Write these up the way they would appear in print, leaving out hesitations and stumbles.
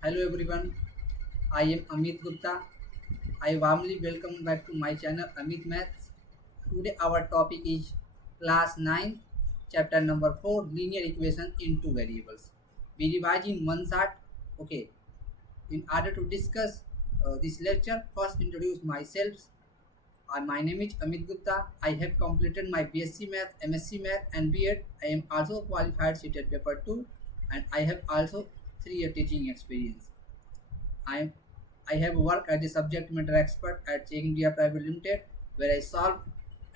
Hello everyone, I am Amit Gupta. I warmly welcome back to my channel Amit Maths. Today our topic is class 9, chapter number 4, linear equation in two variables. We revise in one shot. Okay, in order to discuss this lecture, first introduce myself. My name is Amit Gupta. I have completed my BSc Math, MSc Math and BEd. I am also qualified CTET paper 2 and I have also 3 year teaching experience. I I have worked as a subject matter expert at Check India Private Limited, where I solve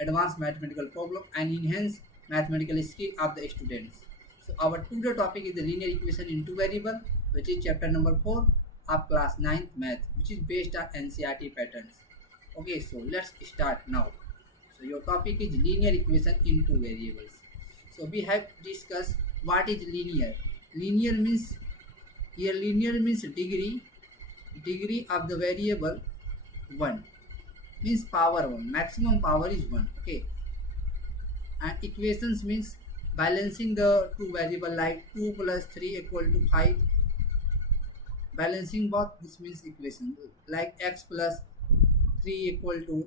advanced mathematical problem and enhance mathematical skill of the students. So our today topic is the linear equation in two variable, which is chapter number 4 of class 9th math, which is based on NCERT patterns. Okay, so let's start now. So your topic is linear equation in two variables. So we have discussed what is linear. Linear means here linear means degree of the variable 1 means power 1, maximum power is 1. Okay, and equations means balancing the two variable like 2 plus 3 equal to 5. Balancing both, this means equation like x plus 3 equal to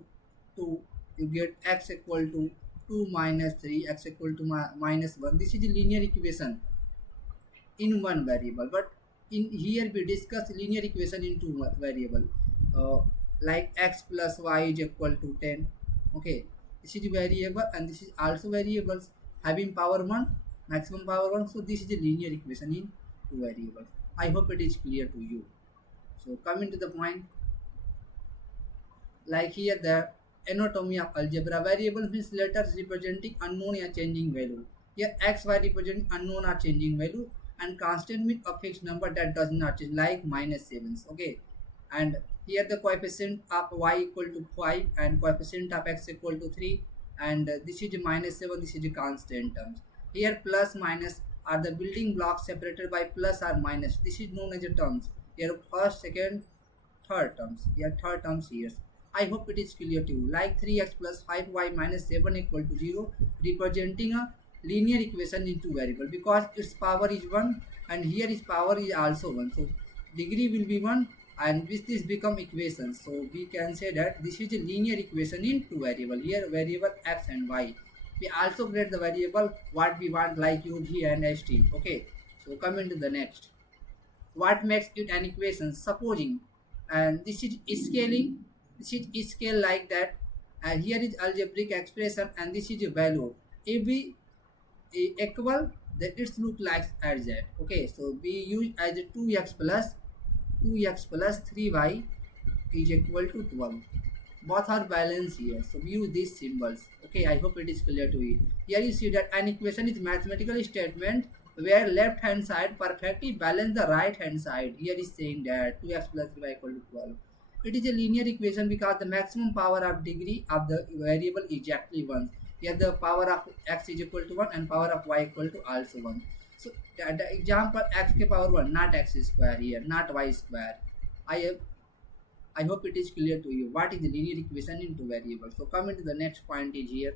2, you get x equal to 2 minus 3, x equal to minus 1. This is a linear equation in one variable, but in here we discuss linear equation in two variable, uh, like x plus y is equal to 10. Okay, this is variable and this is also variables having power 1, maximum power 1. So this is a linear equation in two variables. I hope it is clear to you. So coming to the point, like here the anatomy of algebra, variable means letters representing unknown or changing value. Here x y representing unknown or changing value, and constant means a fixed number that does not change, like minus 7. Okay, and here the coefficient of y equal to 5 and coefficient of x equal to 3, and this is minus 7, this is a constant terms. Here plus minus are the building blocks separated by plus or minus, this is known as a terms. Here first, second, third terms, here third terms here. I hope it is clear to you. Like 3x plus 5y minus 7 equal to 0, representing a linear equation in two variable because its power is 1 and here its power is also 1. So degree will be 1 and with this become equation. So we can say that this is a linear equation in two variable. Here variable x and y. We also create the variable what we want like u, v and st. Okay. So coming to the next. What makes it an equation? Supposing, and this is scaling, this is scale like that, and here is algebraic expression and this is a value. If we equal, then it's look like as that. Okay, so we use as a 2x plus 3y is equal to 12. Both are balanced here, so we use these symbols. Okay, I hope it is clear to you. Here you see that an equation is mathematical statement where left hand side perfectly balance the right hand side. Here is saying that 2x plus 3y equal to 12. It is a linear equation because the maximum power of degree of the variable is exactly 1. Here the power of x is equal to 1 and power of y equal to also 1. So the example x ke power 1, not x square here, not y square. I hope it is clear to you what is the linear equation in two variables. So coming to the next point is here,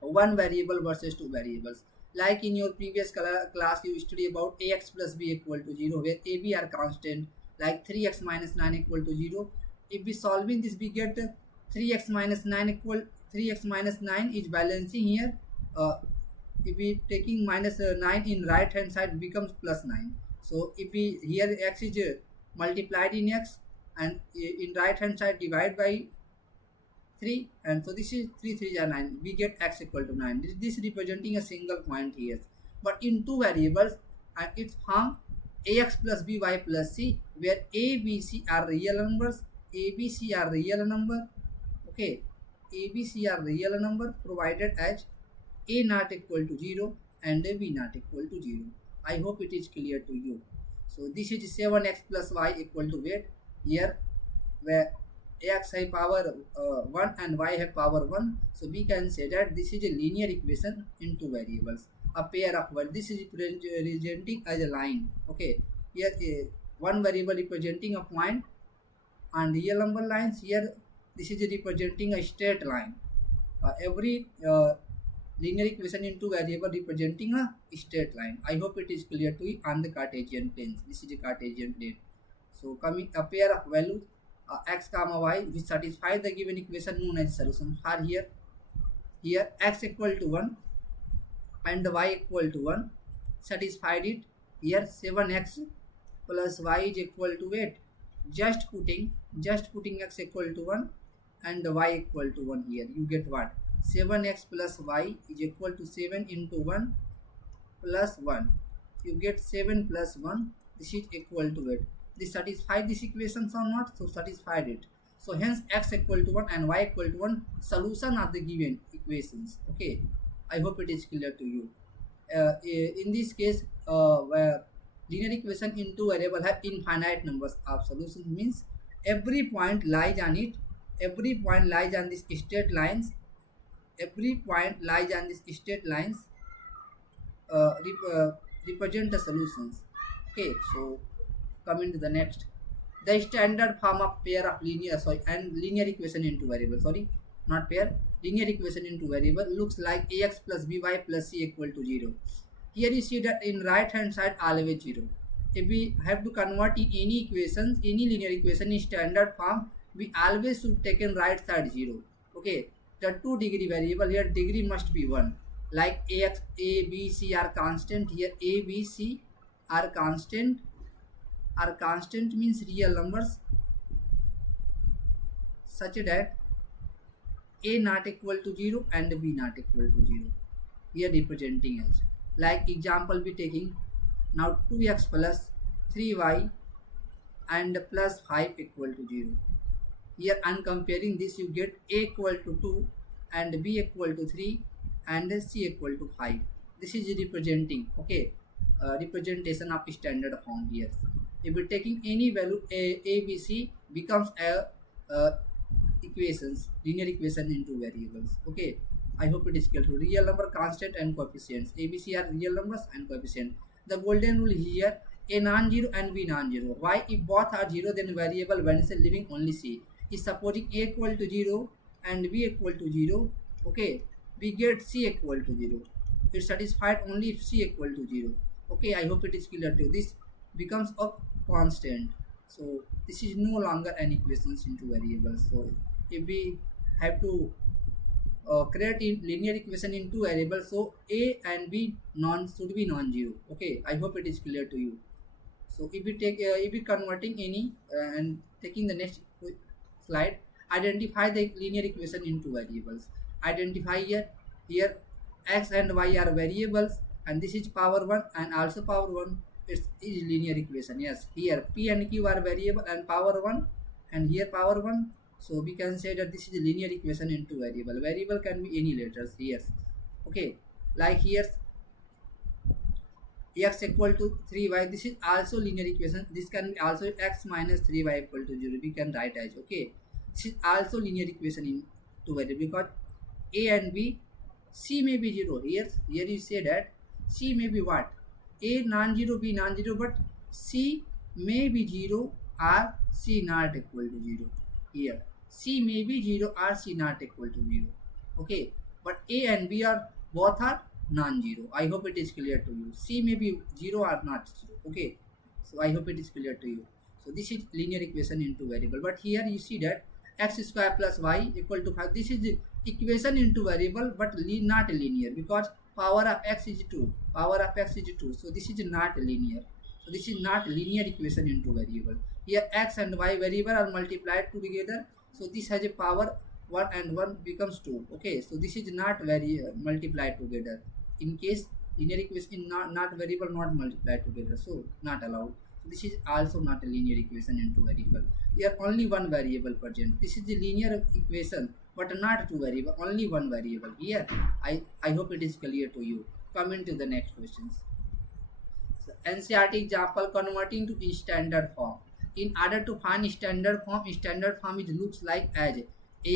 one variable versus two variables. Like in your previous class you study about ax plus b equal to 0 where a, b are constant, like 3x minus 9 equal to 0. If we solving this we get 3x minus 9 equal, 3x minus 9 is balancing here. If we taking minus 9 in right hand side it becomes plus 9. So if we here x is multiplied in x and in right hand side divide by 3, and so this is 3 3 are 9, we get x equal to 9. This representing a single point here, but in two variables it's form ax plus by plus c where a, b, c are real numbers. A, b, c are real number. Okay, a, b, c are real number provided as a not equal to 0 and b not equal to 0. I hope it is clear to you. So this is 7x plus y equal to weight here where x have power 1 and y have power 1. So we can say that this is a linear equation in two variables, a pair of one. This is representing as a line. Okay, here one variable representing a point and real number lines. Here this is representing a straight line. Every linear equation into variable representing a straight line. I hope it is clear to you on the Cartesian planes. This is a Cartesian plane. So coming a pair of values x comma y which satisfy the given equation known as solution are here. Here x equal to 1 and y equal to 1 satisfied it. Here 7x plus y is equal to 8. Just putting x equal to 1 and y equal to 1 here. You get what? 7x plus y is equal to 7 into 1 plus 1. You get 7 plus 1. This is equal to 8. This satisfied this equations or not? So satisfied it. So hence x equal to 1 and y equal to 1 solution of the given equations. Okay. I hope it is clear to you. In this case, where linear equation into variable have infinite numbers of solutions means every point lies on it. Every point lies on these straight lines. Every point lies on these straight lines represent the solutions. Okay, so coming to the next, the standard form of pair of linear equation into variable, not pair, linear equation into variable looks like ax plus by plus c equal to 0. Here you see that in right hand side always 0. If we have to convert in any equations, any linear equation in standard form, we always should take in right side 0. Okay, the 2 degree variable here degree must be 1. Like ax, a, b, c are constant. Here a, b, c are constant. Are constant means real numbers such that a not equal to 0 and b not equal to 0. Here representing as, like example we taking now 2x plus 3y and plus 5 equal to 0. Here on comparing this you get a equal to 2 and b equal to 3 and c equal to 5. This is representing, okay, representation of standard form here. If we are taking any value a, b, c becomes a equations, linear equation into variables. Okay, I hope it is clear to real number, constant and coefficients. A, B, C are real numbers and coefficient. The golden rule here, a non-zero and b non-zero. Why? If both are 0 then variable when is leaving only c. Is supposing a equal to 0 and b equal to 0. Okay, we get c equal to 0. It's satisfied only if c equal to 0. Okay, I hope it is clear to you. This becomes a constant. So this is no longer an equations into variables. So if we have to create a linear equation into variables, so a and b should be non-zero. Okay, I hope it is clear to you. So if we take if we converting any and taking the next slide, identify the linear equation into variables. Identify here x and y are variables and this is power 1 and also power 1. It is linear equation. Yes, here p and q are variable and power 1 and here power 1. So we can say that this is a linear equation into variable. Variable can be any letters here. Okay, like here x equal to 3y. This is also linear equation. This can be also x minus 3y equal to 0. We can write as, okay. This is also linear equation into variable because a and b, c may be 0. Here you say that c may be what? A non-zero, b non-zero, but c may be 0 or c not equal to 0. Here c may be 0 or c not equal to 0. Okay, but a and b are both are non-zero. I hope it is clear to you. C may be 0 or not 0. Okay, so I hope it is clear to you. So this is linear equation into variable. But here you see that x square plus y equal to 5. This is the equation into variable but not linear because power of x is 2. Power of x is 2. So this is not linear. So this is not linear equation into variable. Here x and y variable are multiplied together. So this has a power 1 and 1 becomes 2. Okay, so this is not multiplied together. In case linear equation not variable not multiplied together, so not allowed. So this is also not a linear equation into variable. Here only one variable present. This is the linear equation but not two variable, only one variable. Here I hope it is clear to you. Coming to the next questions. So NCERT example converting to standard form. In order to find standard form is looks like as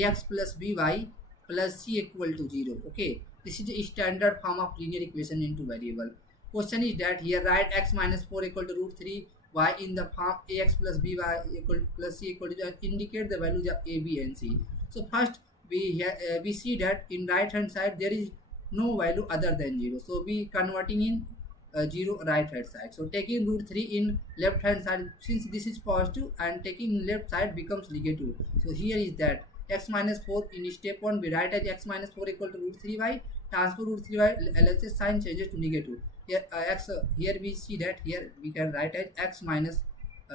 ax plus by plus c equal to 0. Okay, this is the standard form of linear equation into variable. Question is that here write x minus 4 equal to root 3 y in the form ax plus by equal plus c equal to indicate the values of a, b and c. So first we see that in right hand side there is no value other than 0. So we converting in 0 right hand side. So taking root 3 in left hand side, since this is positive and taking left side becomes negative. So here is that x minus 4 in step 1 we write as x minus 4 equal to root 3y, transfer root 3y, LHS sign changes to negative. Here here we see that here we can write as x minus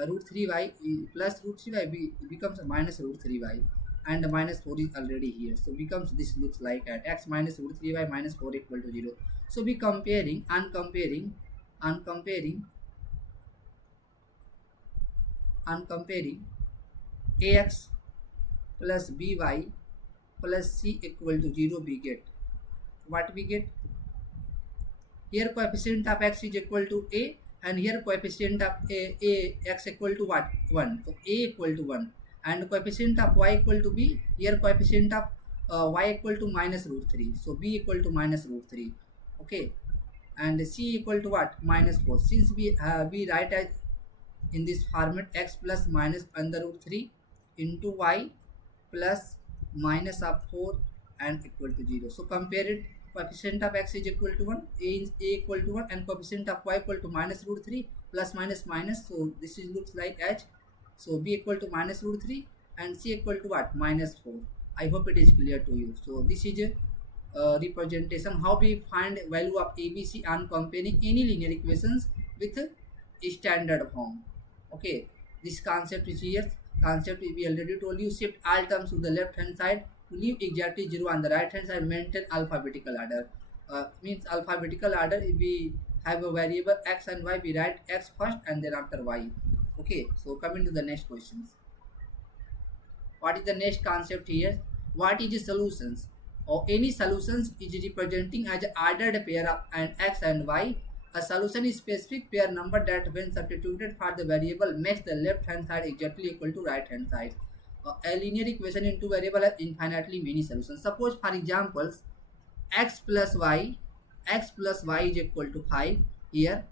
root 3y plus root 3y becomes minus root 3y, and the minus 4 is already here, so becomes this looks like at x minus root 3y minus 4 equal to 0. So we comparing and comparing ax plus by plus c equal to 0, we get what we get here. Coefficient of x is equal to a, and here coefficient of a x equal to what, 1. So a equal to 1, and coefficient of y equal to b, here coefficient of y equal to minus root 3, so b equal to minus root 3. Okay, and c equal to what, minus 4. Since we write as in this format x plus minus under root 3 into y plus minus of 4 and equal to 0. So compare it. Coefficient of x is equal to 1, a is a equal to 1, and coefficient of y equal to minus root 3 plus minus minus. So this is looks like h. So b equal to minus root 3 and c equal to what, minus 4. I hope it is clear to you. So this is a representation how we find value of ABC and comparing any linear equations with a standard form. Okay, this concept is here. Concept we already told you. Shift all terms to the left hand side to leave exactly 0 on the right hand side. Maintain alphabetical order. Means alphabetical order, if we have a variable x and y, we write x first and then after y. Okay, so coming to the next questions. What is the next concept here? What is the solutions? Or any solutions is representing as an ordered pair of an x and y. A solution is specific pair number that when substituted for the variable makes the left hand side exactly equal to right hand side. A linear equation into variable has infinitely many solutions. Suppose for examples x plus y is equal to 5. Here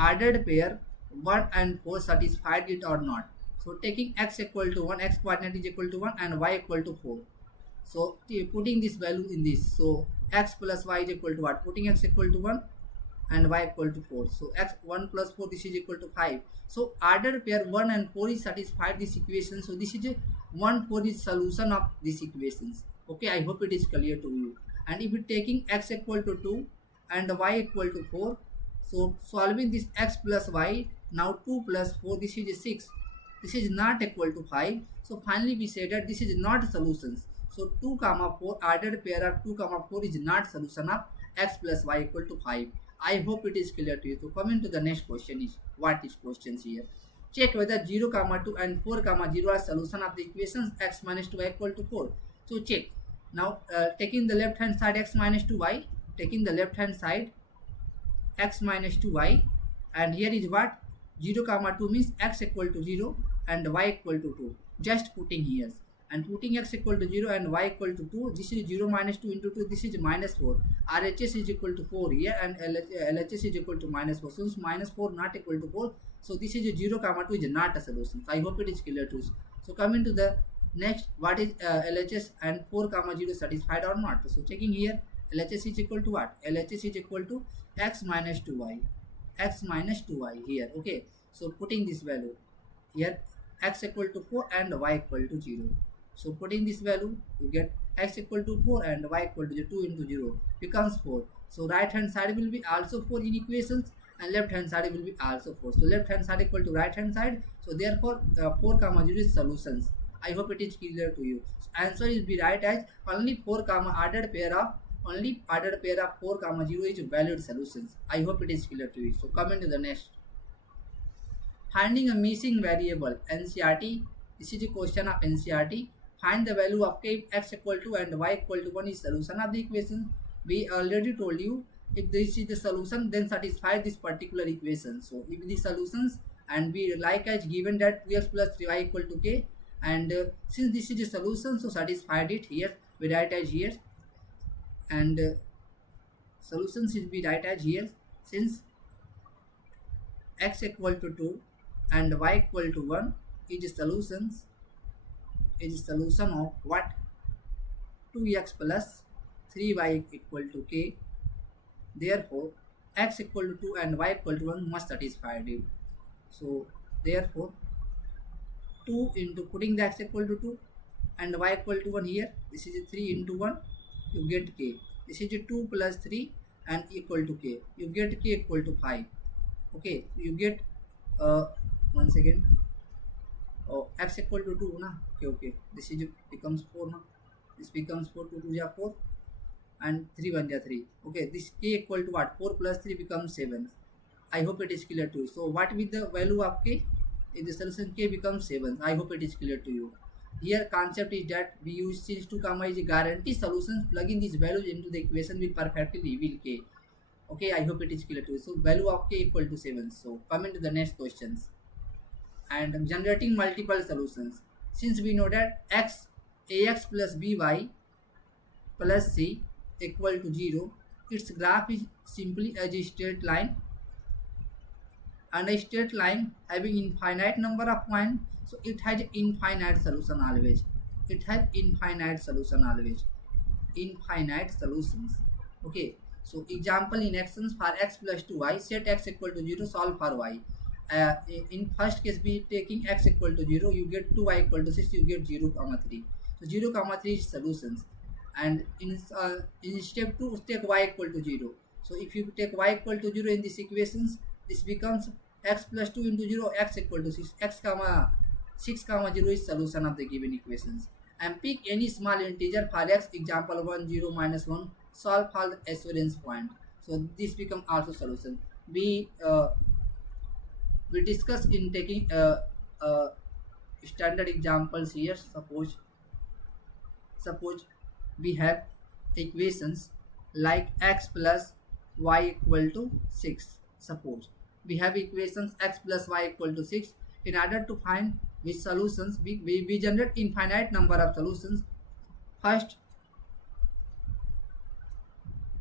ordered pair 1 and 4 satisfied it or not. So taking x equal to 1, x coordinate is equal to 1 and y equal to 4. So putting this value in this, so x plus y is equal to what, putting x equal to 1 and y equal to 4. So x 1 plus 4, this is equal to 5. So ordered pair 1 and 4 is satisfied this equation. So this is a 1 4 is solution of these equations. Okay, I hope it is clear to you. And if we taking x equal to 2 and y equal to 4, so solving this x plus y, now 2 plus 4, this is 6. This is not equal to 5. So finally we say that this is not solutions. So 2 comma 4, ordered pair of 2 comma 4 is not solution of x plus y equal to 5. I hope it is clear to you. So coming to the next question is, what is questions here? Check whether 0 comma 2 and 4 comma 0 are solution of the equations x minus 2y equal to 4. So check. Now taking the left hand side x minus 2y, taking the left hand side x minus 2y, and here is what, 0 comma 2 means x equal to 0 and y equal to 2. Just putting here and putting x equal to 0 and y equal to 2. This is 0 minus 2 into 2, this is minus 4. RHS is equal to 4 here and LHS is equal to minus 4. Since minus 4 not equal to 4, so this is 0 comma 2 is not a solution. So I hope it is clear to you. So coming to the next, what is LHS and 4 comma 0 satisfied or not? So checking here, LHS is equal to what? LHS is equal to x minus 2y. X minus 2y here. Okay, so putting this value here, x equal to 4 and y equal to 0. So putting this value, you get x equal to 4 and y equal to 2 into 0 becomes 4. So right hand side will be also 4 in equations and left hand side will be also 4. So left hand side equal to right hand side. So therefore 4 comma 0 is solutions. I hope it is clear to you. So answer is be right as only 4 comma ordered pair of 4 comma 0 is valid solutions. I hope it is clear to you. So coming to the next. Finding a missing variable, NCERT. This is a question of NCERT. Find the value of k x equal to and y equal to 1 is solution of the equation. We already told you, if this is the solution, then satisfy this particular equation. So if the solutions and we like as given that 3x plus 3y equal to k, and since this is a solution, so satisfied it here. We write as here, and solutions should be write as here, since x equal to 2 and y equal to 1 is solution of what, 2x plus 3y equal to k. Therefore, x equal to 2 and y equal to 1 must satisfy it. So, therefore, 2 into putting the x equal to 2 and y equal to 1 here. This is a 3 into 1. You get k. This is a 2 plus 3 and equal to k. You get k equal to 5. Okay, you get once again x equal to 2 na. Okay. This is becomes 4 na. This becomes 4, 2 2 4 and 3 1 3. Okay, this k equal to what? 4 plus 3 becomes 7. I hope it is clear to you. So what with the value of k? In the solution k becomes 7. I hope it is clear to you. Here concept is that we use since 2 comma is a guarantee solutions, plugging these values into the equation will perfectly reveal k. Okay, I hope it is clear to you. So value of k equal to 7. So come into the next questions. And generating multiple solutions. Since we know that ax plus by plus c equal to 0, its graph is simply as a straight line, and a straight line having infinite number of points, so it has infinite solution always. It has infinite solution always. Infinite solutions. Okay. So example in actions for x plus 2y, set x equal to 0, solve for y. In first case be taking x equal to 0, you get 2y equal to 6, you get 0 comma 3. So 0 comma 3 is solutions. And in step 2 take y equal to 0. So if you take y equal to 0 in these equations, this becomes x plus 2 into 0, x equal to 6, x comma 6 comma 0 is solution of the given equations. And pick any small integer for x, example 1 0 minus 1, solve for the assurance point. So this become also solution. We discuss in taking standard examples here. Suppose we have equations like x plus y equal to 6. Suppose we have equations x plus y equal to 6. In order to find which solutions, we generate infinite number of solutions. First,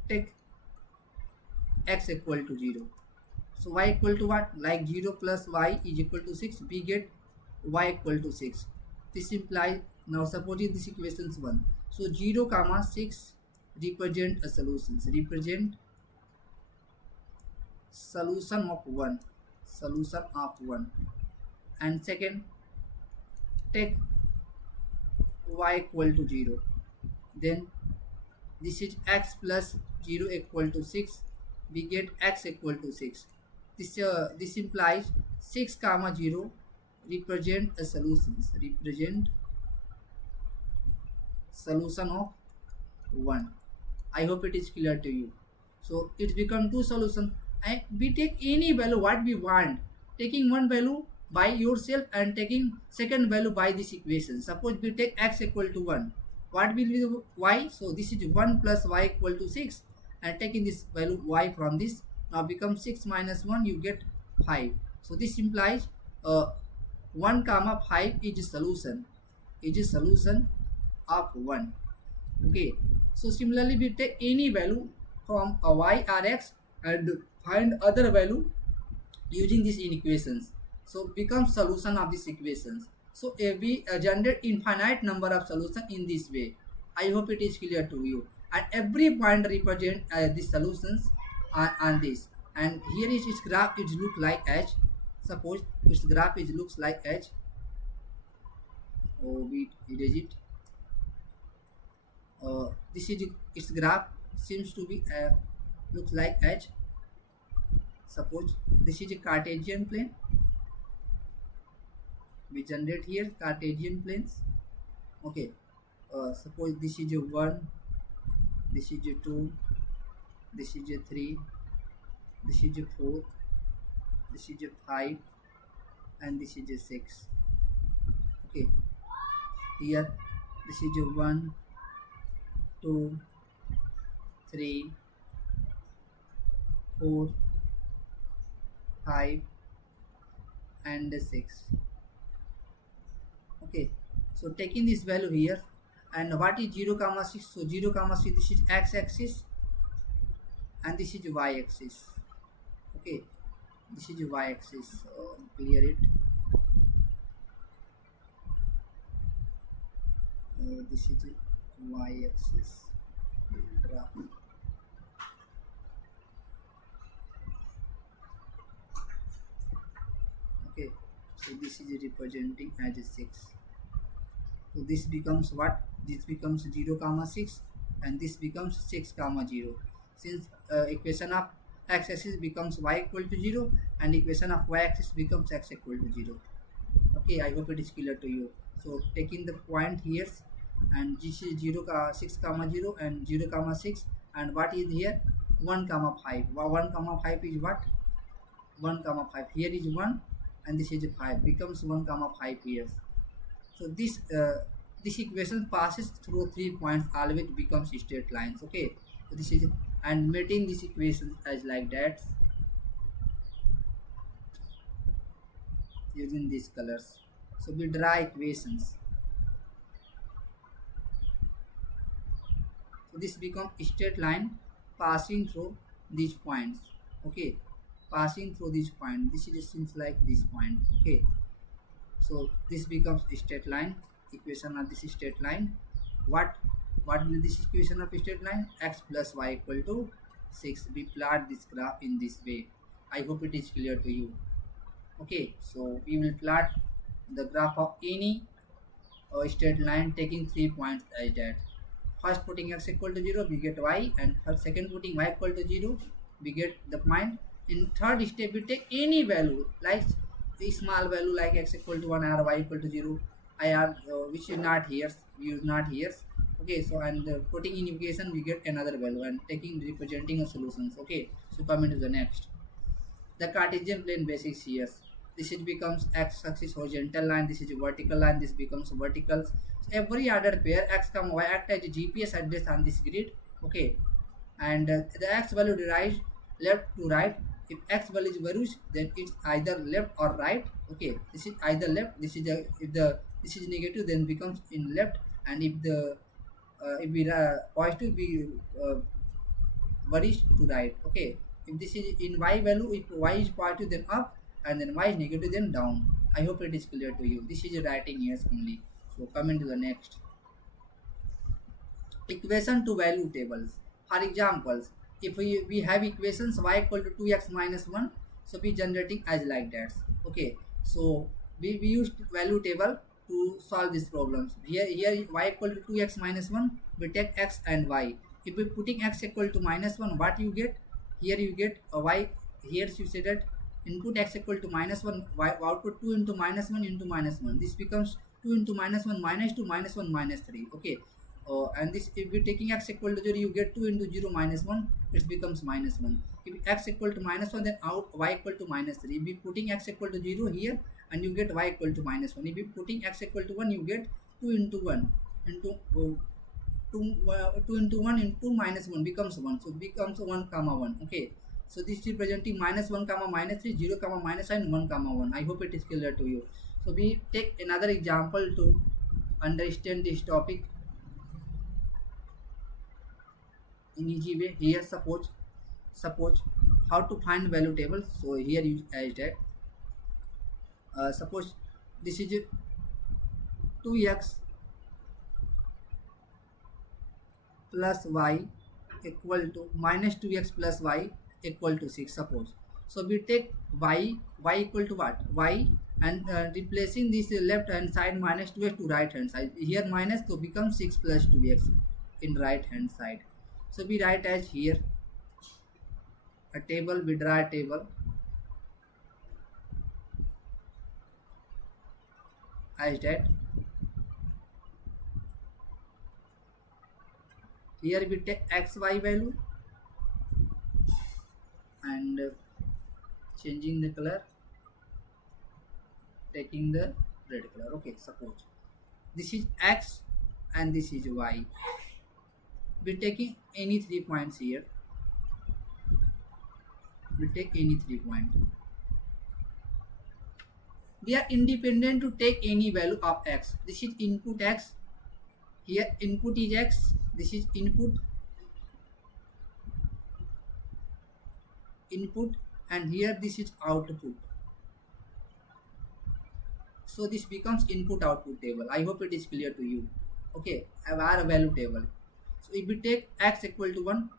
take x equal to 0. So y equal to what? Like 0 plus y is equal to 6. We get y equal to 6. This implies, now supposing this equations 1. So 0 comma 6 represent a solutions. Represent solution of 1. Solution of 1. And second, take y equal to 0. Then this is x plus 0 equal to 6. We get x equal to 6. This implies 6 comma 0 represent a solutions. Represent solution of 1. I hope it is clear to you. So it become two solutions, and we take any value what we want, taking one value by yourself and taking second value by this equation. Suppose we take x equal to 1, what will be the y? So this is 1 plus y equal to 6, and taking this value y from this, now become 6 minus 1, you get 5. So this implies 1 comma 5 is a solution. Is a solution of 1. Okay. So similarly we take any value from a y or x and find other value using these equations. So become solution of these equations. So we generate infinite number of solutions in this way. I hope it is clear to you. And every point represent the solutions on this. And here is its graph. It looks like H. Suppose its graph is looks like H. Oh, we erase it. This is its graph. Seems to be looks like H. Suppose this is a Cartesian plane. We generate here Cartesian planes. Okay. Suppose this is a 1, this is a 2, this is a 3, this is a 4, this is a 5, and this is a 6. Okay. Here this is a 1, 2, 3, 4, 5, and 6. Okay. So taking this value here, and what is 0 comma 6? So 0 comma 6, this is x axis and this is y axis. Okay, this is y axis. Clear it. This is y axis. Draw. Okay, so this is representing as a 6. So this becomes what? This becomes 0 comma 6, and this becomes 6 comma 0. Since equation of x-axis becomes y equal to 0, and equation of y-axis becomes x equal to 0. Okay, I hope it is clear to you. So taking the point here, and this is 6 comma 0 and 0 comma 6, and what is here? 1 comma 5. 1 comma 5 is what? 1 comma 5. Here is 1, and this is 5, becomes 1 comma 5 here. So this equation passes through 3 points, always becomes straight lines. Okay, so this is, and mating this equation as like that using these colors. So we draw equations. So this becomes straight line passing through these points. Okay, passing through this point. This is seems like this point. Okay, so this becomes a straight line. Equation of this straight line. What what will this equation of straight line? X plus y equal to 6. We plot this graph in this way. I hope it is clear to you. Okay, so we will plot the graph of any straight line taking 3 points as that. First putting x equal to 0, we get y, and second putting y equal to 0, we get the point. In third step, we take any value like a small value like x equal to 1 or y equal to 0. I have which is not here, we use not here. Okay, so and putting in equation, we get another value and taking representing a solutions. Okay, so coming to the next. The Cartesian plane basics here. This it becomes x-axis horizontal line, this is a vertical line, this becomes vertical. So every ordered pair x comma y act as a GPS address on this grid. Okay, and the x value derives left to right. If x value is varies, then it's either left or right. Okay, this is either left. This is if the this is negative, then becomes in left, and if we positive, we varies to right. Okay, if this is in y value, if y is positive then up, and then y is negative then down. I hope it is clear to you. This is writing yes only. So coming to the next. Equation to value tables. For examples, if we have equations y equal to 2x minus 1, so we generating as like that. Okay, so we used value table to solve these problems. Here y equal to 2x minus 1, we take x and y. If we putting x equal to minus 1, what you get? Here you get a y. Here you say that input x equal to minus 1, y output 2 into minus 1 into minus 1. This becomes 2 into minus 1 minus 2 minus 1 minus 3. Okay, and this if you're taking x equal to 0, you get 2 into 0 minus 1, it becomes minus 1. If x equal to minus 1, then out y equal to minus 3. If you putting x equal to 0 here, and you get y equal to minus 1. If you putting x equal to 1, you get 2 into 1 into 2 into 1 into minus 1 becomes 1. So becomes 1 comma 1. Okay, so this is representing minus 1 comma minus 3, 0 comma minus and 1 comma 1. I hope it is clear to you. So we take another example to understand this topic in easy way. Here suppose how to find value table. So here you as that suppose this is 2x plus y equal to minus 2x plus y equal to 6. Suppose, so we take y equal to what? Y, and replacing this left hand side minus 2x to right hand side. Here minus, so becomes 6 plus 2x in right hand side. So we write as here a table. We draw a table as that. Here we take x y value and changing the color, taking the red color. Okay, suppose this is x and this is y. We taking any 3 points here. We take any 3 point. We are independent to take any value of x. This is input x. Here input is x. This is input, and here this is output. So this becomes input output table. I hope it is clear to you. Okay, our value table. So if we take x equal to 1,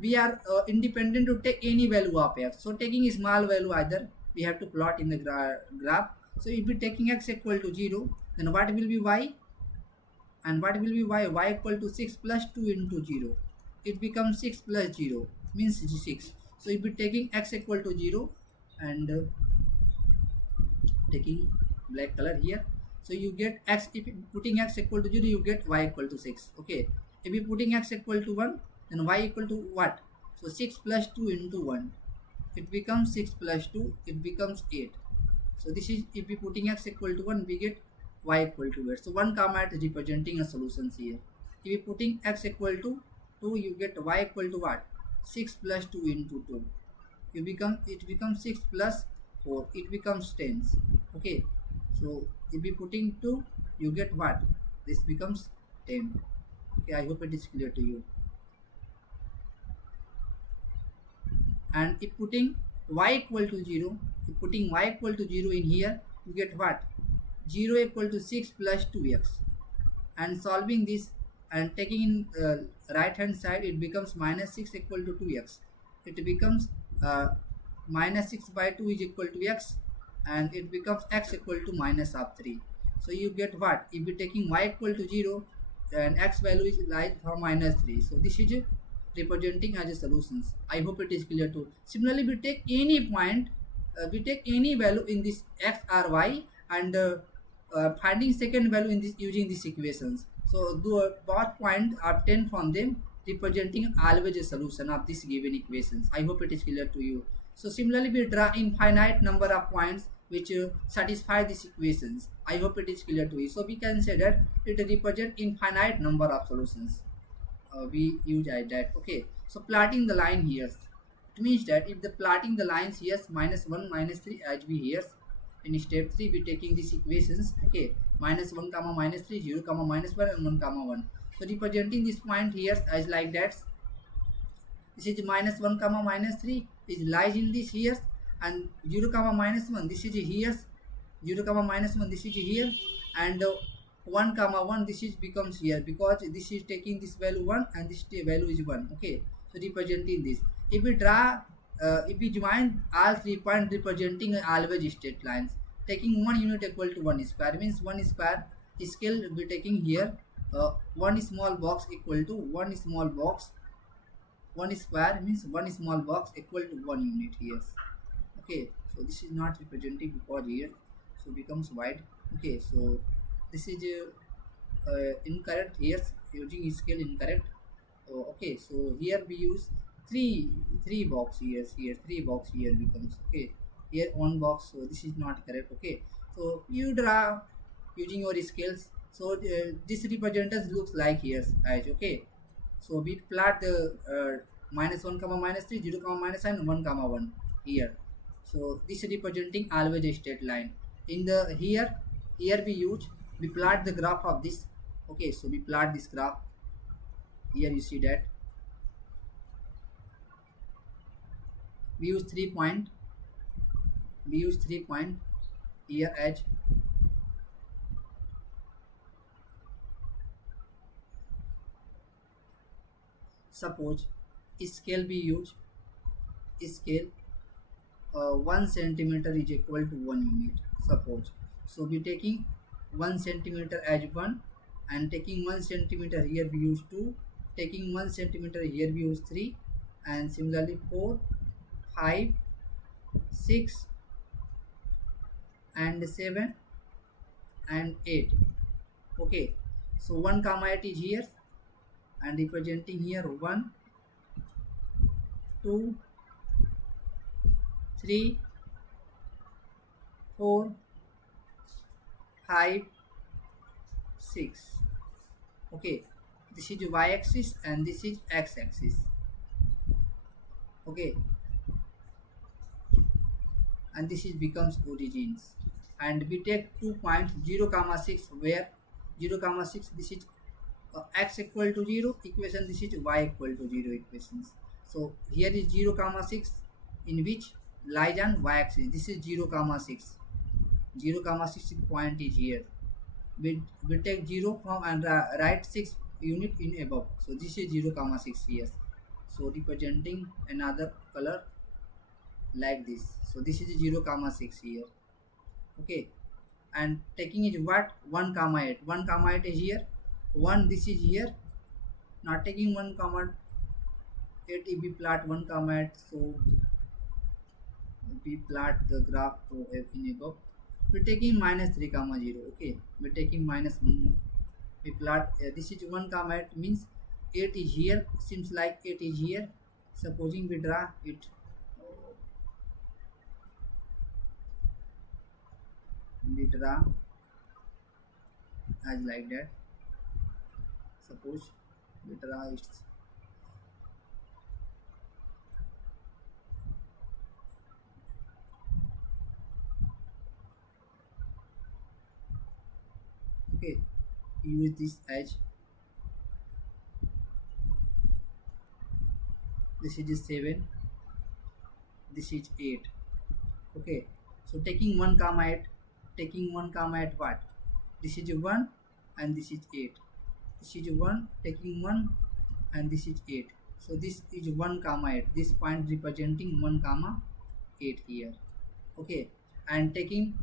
we are independent to take any value of x. So taking a small value either, we have to plot in the graph. So if we taking x equal to 0, then what will be y? And what will be y? Y equal to 6 plus 2 into 0. It becomes 6 plus 0 means 6. So if we taking x equal to 0 and taking black color here, so you get x. If putting x equal to 0, you get y equal to 6. Okay, if you putting x equal to 1, then y equal to what? So 6 plus 2 into 1, it becomes 6 plus 2, it becomes 8. So this is, if we putting x equal to 1, we get y equal to 8. So 1 comma is representing a solutions here. If you putting x equal to 2, you get y equal to what? 6 plus 2 into 2. It becomes 6 plus 4, it becomes 10. Okay, so if we putting 2, you get what? This becomes 10. Okay, I hope it is clear to you. And if putting y equal to 0, if putting y equal to 0 in here, you get what? 0 equal to 6 plus 2x. And solving this and taking in right hand side, it becomes minus 6 equal to 2x. It becomes minus 6 by 2 is equal to x, and it becomes x equal to minus of 3. So you get what? If we taking y equal to 0 and x value is lies for minus 3. So this is representing as a solutions. I hope it is clear too. Similarly, we take any point, we take any value in this x or y, and finding second value in this using these equations. So the both point obtained from them representing always a solution of this given equations. I hope it is clear to you. So similarly, we draw infinite number of points which satisfy these equations. I hope it is clear to you. So we can say that it represents infinite number of solutions. We use that. Okay, so plotting the line here, it means that if the plotting the lines here minus 1 minus 3 as we here in step 3, we taking these equations. Okay, minus 1 comma minus 3, 0 comma minus 1, and 1 comma 1. So representing this point here as like that, this is minus 1 comma minus 3 is lies in this here, and 0 comma minus 1, this is here, 0 comma minus 1, this is here, and 1 comma 1, this is becomes here, because this is taking this value 1 and this value is 1. Okay, so representing this, if we draw if we join all 3 points representing always straight lines, taking 1 unit equal to 1 square means 1 square scale we taking here, 1 small box equal to 1 small box, 1 square means 1 small box equal to 1 unit here. Okay, so this is not representing because here, so becomes wide. Okay, so this is incorrect here, using scale incorrect. Okay, so here we use three box here, 3 box here becomes. Okay, here 1 box, so this is not correct. Okay, so you draw using your scales. So this representatives looks like here as. Okay, so we plot the minus 1 comma minus 3, 0 comma minus, and 1 comma 1 here. So this is representing always a straight line. In the here we plot the graph of this. Okay, so we plot this graph here. You see that we use 3 point, here as suppose scale we use scale 1 centimeter is equal to 1 unit, suppose. So we taking 1 centimeter as 1, and taking 1 centimeter here we use 2, taking 1 centimeter here we use 3, and similarly 4, 5, 6, and 7, and 8. Okay, so 1 comma 8 is here, and representing here 1, 2, 3, 4, 5, 6. Okay, this is y-axis and this is x-axis. Okay, and this is becomes origins, and we take 2 points 0 comma 6, where 0 comma 6 this is x equal to 0 equation, this is y equal to 0 equations. So here is 0 comma 6 in which lies on y-axis. This is 0 comma 6. 0 comma 6 point is here. We take 0 from and write 6 unit in above. So this is 0 comma 6 here. So representing another color like this. So this is 0 comma 6 here. Okay, and taking it what 1 comma 8. 1 comma 8 is here. 1 this is here. Now taking 1 comma 8 if we plot 1 comma 8. So we plot the graph in above. We're taking minus 3 comma 0. Okay, we're taking minus 1. We plot this is 1 comma 8 means 8 is here. Seems like 8 is here. Supposing we draw it, we draw as like that. Suppose we draw it. Okay, use this edge. This is 7. This is 8. Okay, so taking 1 comma 8, taking 1 comma 8 what? This is 1 and this is 8. This is 1, taking 1 and this is 8. So this is 1 comma 8. This point representing 1 comma 8 here. Okay, and taking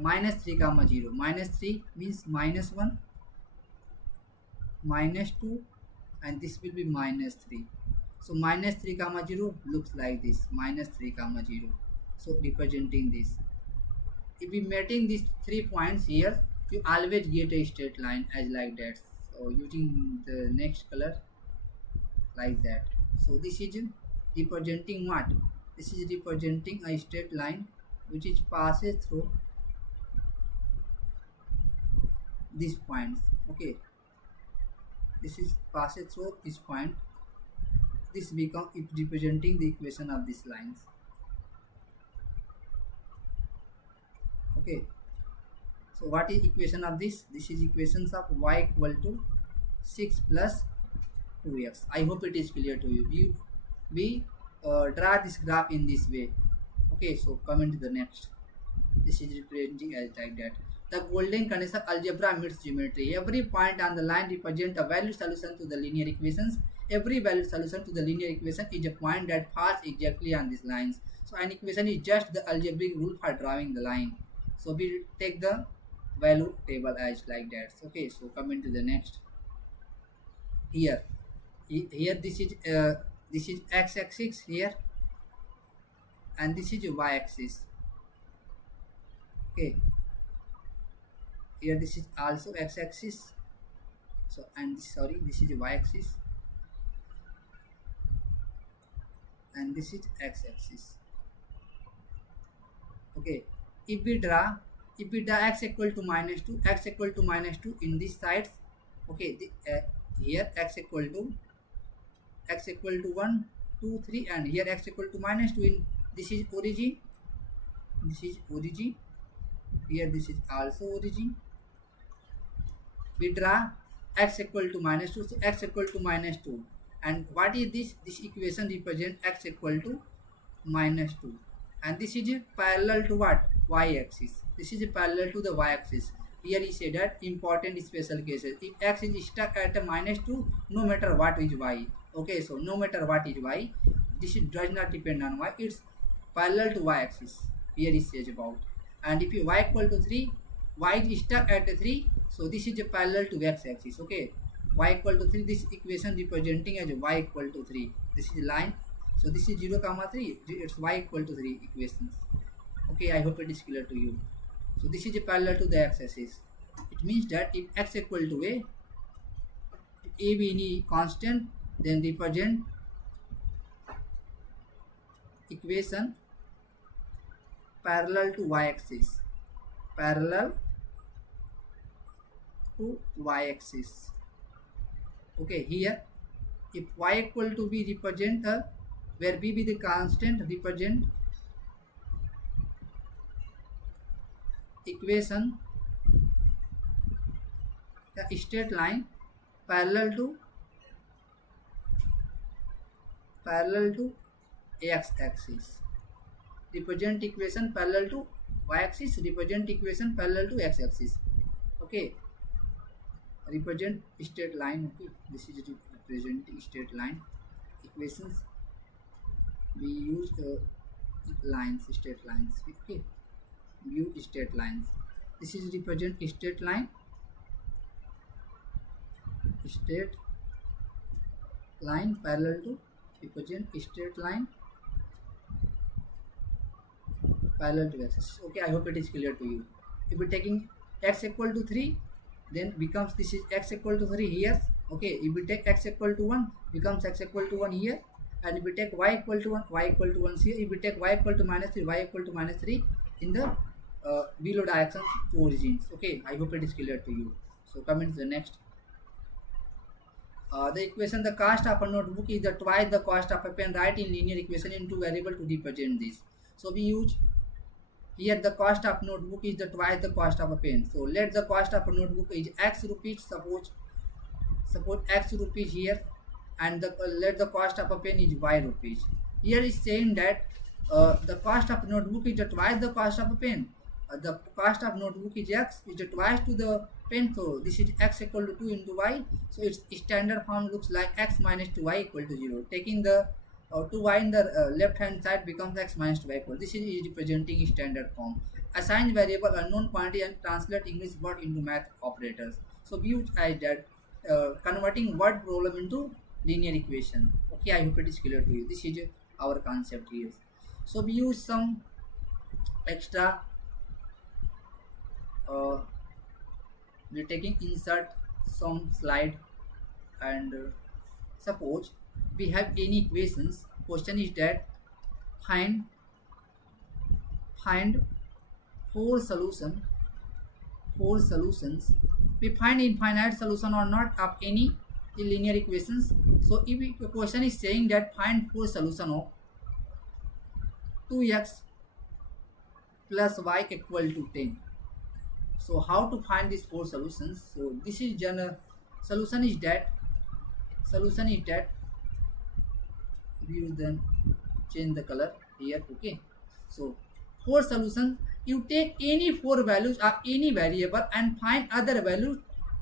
minus 3 comma 0. Minus 3 means minus 1, minus 2, and this will be minus 3. So minus 3 comma 0 looks like this, minus 3 comma 0. So representing this. If we meeting these 3 points here, you always get a straight line as like that. So using the next color like that. So this is representing what? This is representing a straight line which is passes through these points. Okay, this is passes through this point. This become it representing the equation of these lines. Okay, so what is equation of this? This is equations of y equal to 6 plus 2x. I hope it is clear to you. We draw this graph in this way. Okay, so comment to the next. This is representing as like that. The golden condition algebra meets geometry. Every point on the line represents a valid solution to the linear equations. Every valid solution to the linear equation is a point that falls exactly on these lines. So an equation is just the algebraic rule for drawing the line. So we take the value table as like that. Okay, so comment to the next. Here this is x-axis here, and this is y-axis. Okay, here this is also x-axis. So and sorry, this is y-axis, and this is x-axis. Okay, if we draw x equal to minus 2, x equal to minus 2 in these sides. Okay, here x equal to 1, 2, 3, and here x equal to minus 2 in this is origin. This is origin. Here this is also origin. We draw x equal to minus 2, so x equal to minus 2. And what is this? This equation represents x equal to minus 2. And this is parallel to what? Y-axis. This is parallel to the y-axis. Here he said that important special cases. If x is stuck at a minus 2, no matter what is y. Okay, so no matter what is y, this does not depend on y. It's parallel to y-axis. Here he says about. And if you y equal to 3, y is stuck at 3, so this is a parallel to x-axis. Okay, y equal to 3, this equation representing as y equal to 3. This is line. So this is 0 comma 3, it's y equal to 3 equations. Okay, I hope it is clear to you. So this is a parallel to the x-axis. It means that if x equal to a be any constant, then represent equation parallel to y-axis. Parallel to y-axis. Okay, here if y equal to b represent where b be the constant, represent equation a straight line parallel to x-axis. Represent equation parallel to y-axis, represent equation parallel to x-axis. Okay, represent straight line. Okay, this is represent straight line equations. We use lines, straight lines. Okay, view straight lines. This is represent straight line, straight line parallel to represent straight line parallel to axis. Okay, I hope it is clear to you. If we're taking x equal to 3, then becomes this is x equal to 3 here. Okay, if we take x equal to 1, becomes x equal to 1 here. And if we take y equal to 1, y equal to 1 here. If we take y equal to minus 3, y equal to minus 3 in the below directions to origins. Okay, I hope it is clear to you. So coming to the next. The equation, the cost of a notebook is the twice the cost of a pen. Write in linear equation into variable to represent this. So we use here the cost of notebook is the twice the cost of a pen. So let the cost of a notebook is x rupees. Suppose x rupees here, and let the cost of a pen is y rupees. Here is saying that the cost of notebook is the twice the cost of a pen. The cost of notebook is x, is the twice to the pen. So this is x equal to 2 into y. So its standard form looks like x minus 2y equal to 0. Taking the 2y in the left hand side becomes x minus 2y equal. This is representing standard form. Assign variable unknown quantity and translate English word into math operators. So we use as that converting word problem into linear equation. Okay, I hope it is clear to you. This is our concept here. So we use some extra. We're taking insert some slide, and suppose we have any equations. Question is that find four solutions. We find infinite solution or not of any linear equations. So if the question is saying that find four solution of 2x plus y equal to 10. So how to find these four solutions? So this is general solution is that we use them, change the color here. Okay, so four solutions, you take any four values of any variable and find other values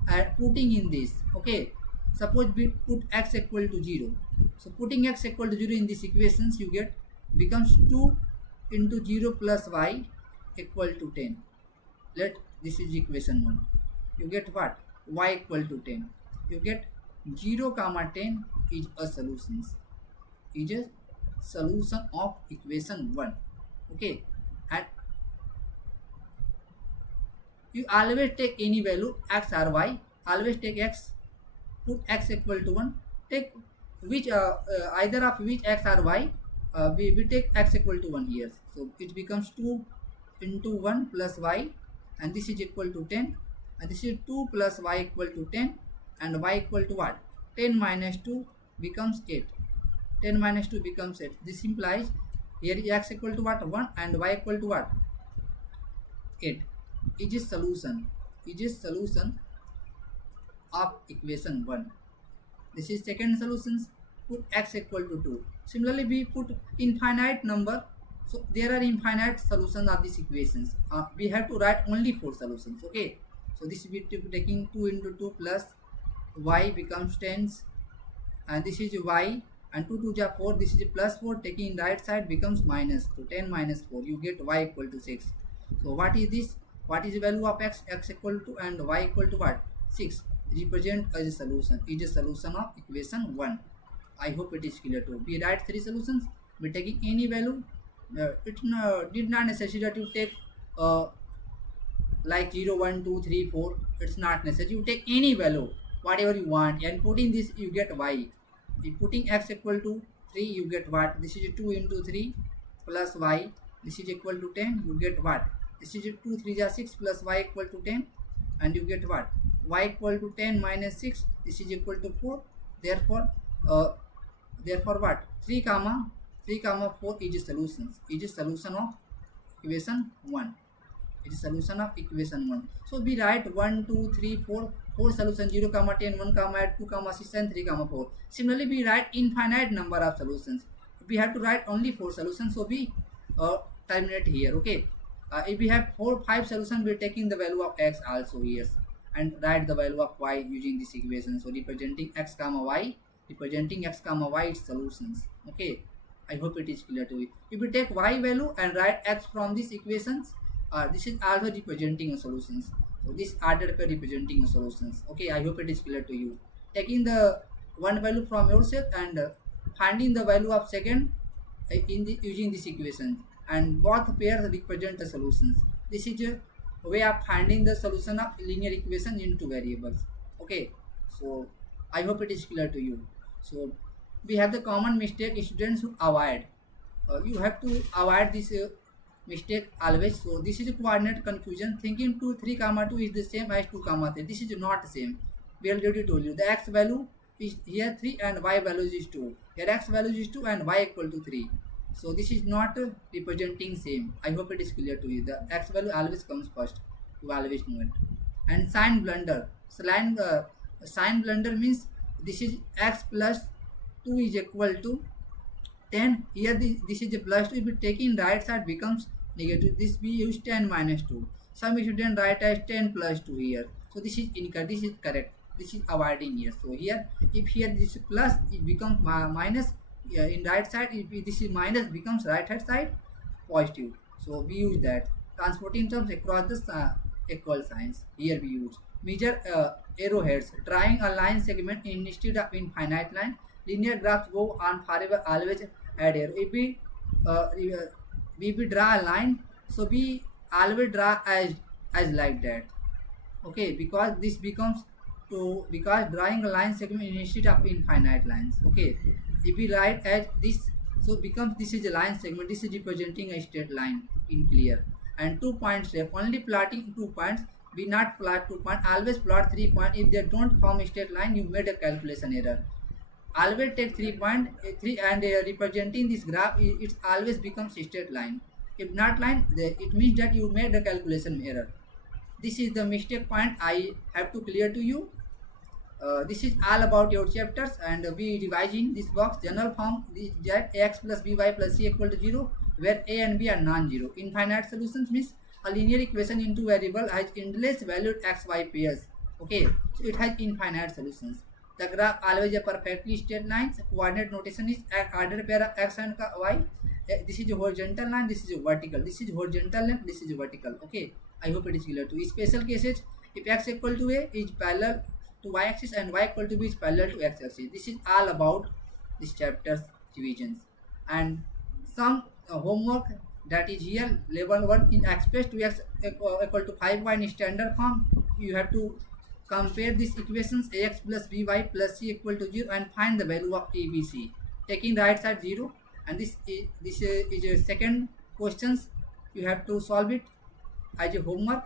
and putting in this. Okay, suppose we put x equal to 0. So putting x equal to 0 in these equations, you get becomes 2 into 0 plus y equal to 10. Let this is equation 1. You get what? Y equal to 10. You get 0 comma 10 is a solution. Is a solution of equation 1. Okay, and you always take any value x or y. Always take x. Put x equal to 1. Take which either of which x or y. We take x equal to 1 here. So it becomes 2 into 1 plus y, and this is equal to 10, and this is 2 plus y equal to 10, and y equal to what? 10 minus 2 becomes 8. 10 minus 2 becomes 8. This implies here x equal to what? 1, and y equal to what? 8. It is solution. It is solution of equation 1. This is second solutions. Put x equal to 2. Similarly, we put infinite number. So there are infinite solutions of these equations. We have to write only 4 solutions. Okay. So this we taking 2 into 2 plus y becomes 10, and this is y, and 2 2 4. This is plus 4. Taking right side becomes minus. So 10 minus 4. You get y equal to 6. So what is this? What is the value of x? X equal to and y equal to what? 6. Represent as a solution. It is a solution of equation 1. I hope it is clear to. We write 3 solutions. We taking any value. It did not necessary that you take like 0 1 2 3 4. It's not necessary. You take any value, whatever you want, and putting this you get y. If putting x equal to 3, you get what? This is 2 into 3 plus y. This is equal to 10. You get what? This is 2 3 is 6 plus y equal to 10, and you get what? Y equal to 10 minus 6. This is equal to 4. Therefore what? 3 comma 4 is a solution. It is solution of equation 1. It is solution of equation 1. So we write 1 2 3 4 4 solution, 0 comma 10, 1 comma 8, 2 comma 6, and 3 comma 4. Similarly, we write infinite number of solutions. We have to write only 4 solutions. So we terminate here. Okay. If we have 4 5 solutions, we are taking the value of x also here, and write the value of y using this equation. So representing x comma y its solutions. Okay, I hope it is clear to you. If you take y value and write x from these equations, this is also representing a solutions. So this ordered pair representing a solutions. Okay, I hope it is clear to you. Taking the one value from yourself and finding the value of second in the using this equation, and both pairs represent the solutions. This is a way of finding the solution of linear equation in two variables. Okay, so I hope it is clear to you. So we have the common mistake students who avoid. You have to avoid this mistake always. So this is a coordinate confusion, thinking 2 3 comma 2 is the same as 2 comma 3. This is not the same. We already told you the x value is here 3 and y value is 2. Here x value is 2 and y equal to 3. So this is not representing same. I hope it is clear to you. The x value always comes first. You always know it. And sign blunder. Sign blunder means this is x plus 2 is equal to 10. Here this is a plus 2. If you take in right side becomes negative. This we use 10 minus 2. Some student write as 10 plus 2 here. So this is incorrect. This is correct. This is avoiding here. So here, if here this is plus, it becomes minus. In right side, if this is minus, becomes right hand side positive. So we use that. Transporting terms across the equal signs. Here we use measure arrowheads. Drawing a line segment instead of infinite line. Linear graphs go on forever. Always add arrow. If we draw a line, so we always draw as like that. Okay, because this becomes because drawing a line segment instead of infinite lines. Okay, if we write as this, so becomes this is a line segment. This is representing a straight line in clear. And 2 points step, only plotting 2 points. We not plot 2 points, always plot 3 points. If they don't form a straight line, you made a calculation error. Always take 3 point 3 and representing this graph, it always becomes a straight line. If not line, it means that you made the calculation error. This is the mistake point I have to clear to you. This is all about your chapters, and we revising this box. General form that ax plus by plus c equal to 0, where a and b are non-zero. Infinite solutions means a linear equation into variable has endless valued xy pairs. Okay, so it has infinite solutions. The graph always a perfectly straight lines. Coordinate notation is ordered pair of x and y. This is a horizontal line, this is a vertical. This is horizontal line, this is a vertical. Okay, I hope it is clear to you. Special cases, if x equal to a is parallel to y axis and y equal to b is parallel to x axis. This is all about this chapter's divisions. And some homework that is here, level 1 in express to x equal to 5y in standard form. You have to compare these equations ax plus by plus c equal to 0 and find the value of abc, taking right side 0. And this is a second questions. You have to solve it as a homework.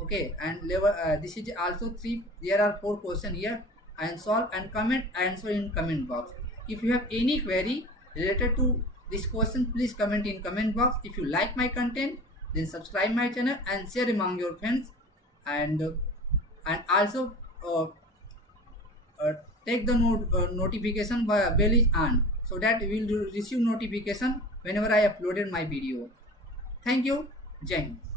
Okay, and level this is also 3. There are 4 questions here, and solve and comment answer in comment box. If you have any query related to this question, please comment in comment box. If you like my content, then subscribe my channel and share among your friends, and also take the notification bell is on, so that you will receive notification whenever I uploaded my video. Thank you. Jai Hind.